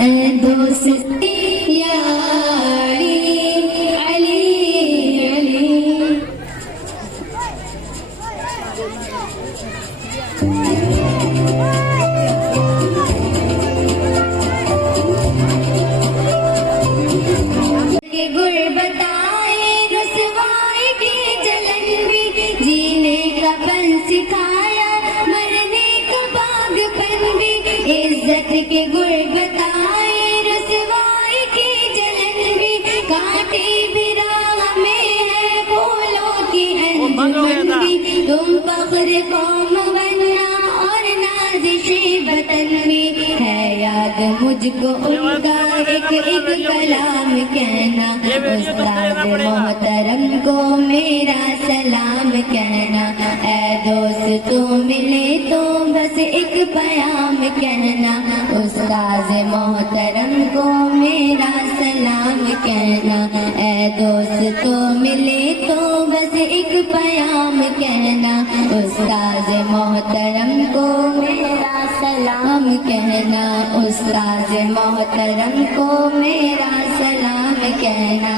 اے دوستی یا علی علی علی. کہ غربت آئے رسوائی کی جلن بھی، جینے کا پن سکھایا مرنے کا باغ پن بھی. عزت کے غربت آئے رسوائی کی جلن بھی، کانٹے بھی راہ میں ہے پھولوں کی انجمن بھی. تم فخر قوم بننا اور نازش وطن بھی. ہے یاد مجھ کو ان کا ایک ایک کلام کہنا، استاد محترم کو میرا سلام کہنا. اے دوست تو ملے تو بس ایک پیام کہنا، استاد محترم کو میرا سلام کہنا. اے دوست تو ملے تو بس ایک پیام کہنا، استاد محترم کو میرا سلام کہنا. استاد محترم کو میرا سلام کہنا.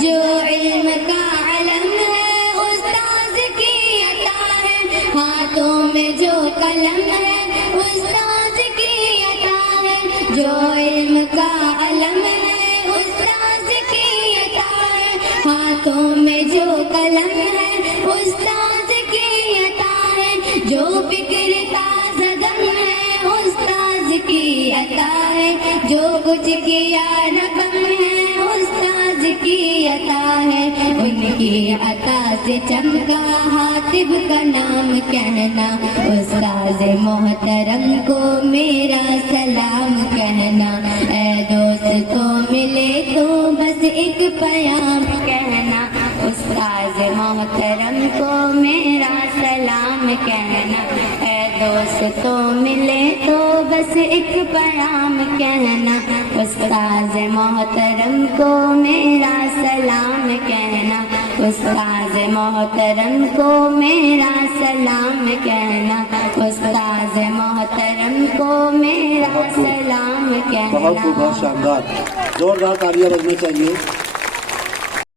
جو علم کا علم ہے استاد کی عطا ہے، ہاتھوں میں جو قلم ہے استاد کی عطا ہے. جو علم کا علم ہے استاد کی عطا ہے، ہاتھوں میں جو قلم ہے استاد کی عطا ہے. جو فکر تازہ دم ہے استاد کی عطا ہے. جو کچھ کیا رقم ہے استاد کی عطا ہے. ان کی عطا سے چمکا حاطب کا نام کہنا، استاد محترم کو میرا سلام کہنا. اے دوست تو ملے تو بس ایک پیام کہنا، استاد محترم کو میرا سلام کہنا. اے دوست تو ملے تو بس ایک پیام کہنا، استاد محترم کو میرا سلام کہنا. استاد محترم کو میرا سلام کہنا، استاد محترم کو میرا سلام کہنا. بہت شاندار، زوردار تالیاں بجنا چاہیے.